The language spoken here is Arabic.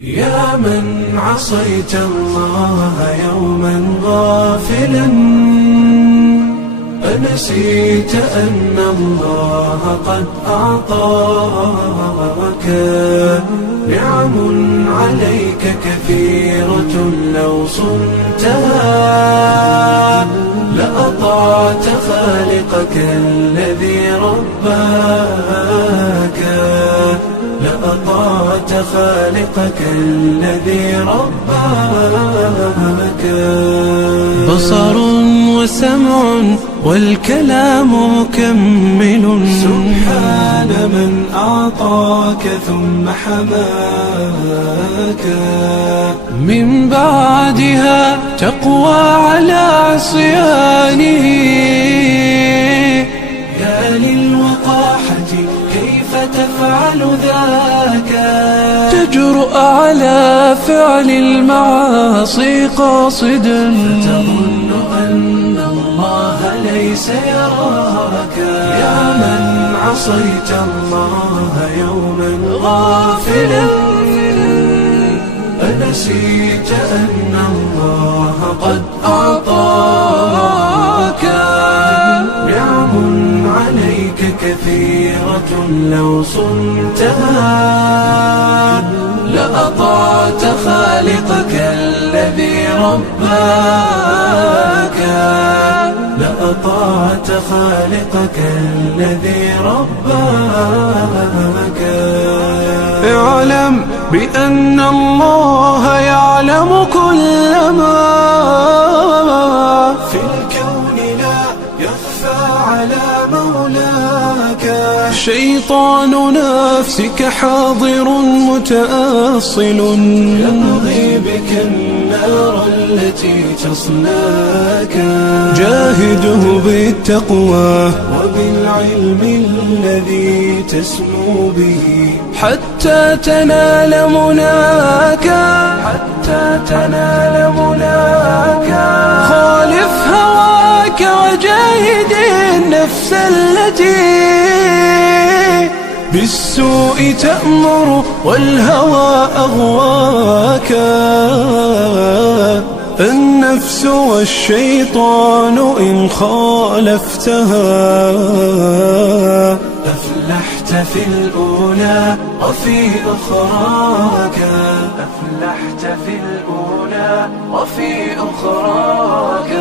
يا من عصيت الله يوما غافلا، أنسيت أن الله قد أعطاك نعم عليك كثيرة، لو صنتها لأطعت خالقك الذي رباك، لأطعت خالقك الذي رباك. بصر وسمع والكلام مكمل، سبحان من أعطاك ثم حماك. من بعدها تقوى على عصيانه، يا للوقاحة كيف تفعل ذاك؟ تجرؤ على فعل المعاصي قاصدا، فتظن أن الله ليس يراك. يا من عصيت الله يوما غافلا، أنسيت أن الله قد أعطاك نعم عليك كثيرة، لو صنتها لأطعت خالقك الذي رباك، لأطعت خالقك الذي رباك. اعلم بأن الله يعلم كل ما في الكون، لا يخفى على مولاك. شيطان نفسك حاضر متأصل، يبغي بك النار التي تصلاك. جاهده بالتقوى وبالعلم الذي تسمو به، حتى تنال مناك، حتى تنال مناك. خالف هواك وجاهد النفس التي بالسوء تأمر والهوى أغواك. النفس والشيطان إن خالفتها أفلحت في الأولى وفي أخراك، أفلحت في الأولى وفي أخراك.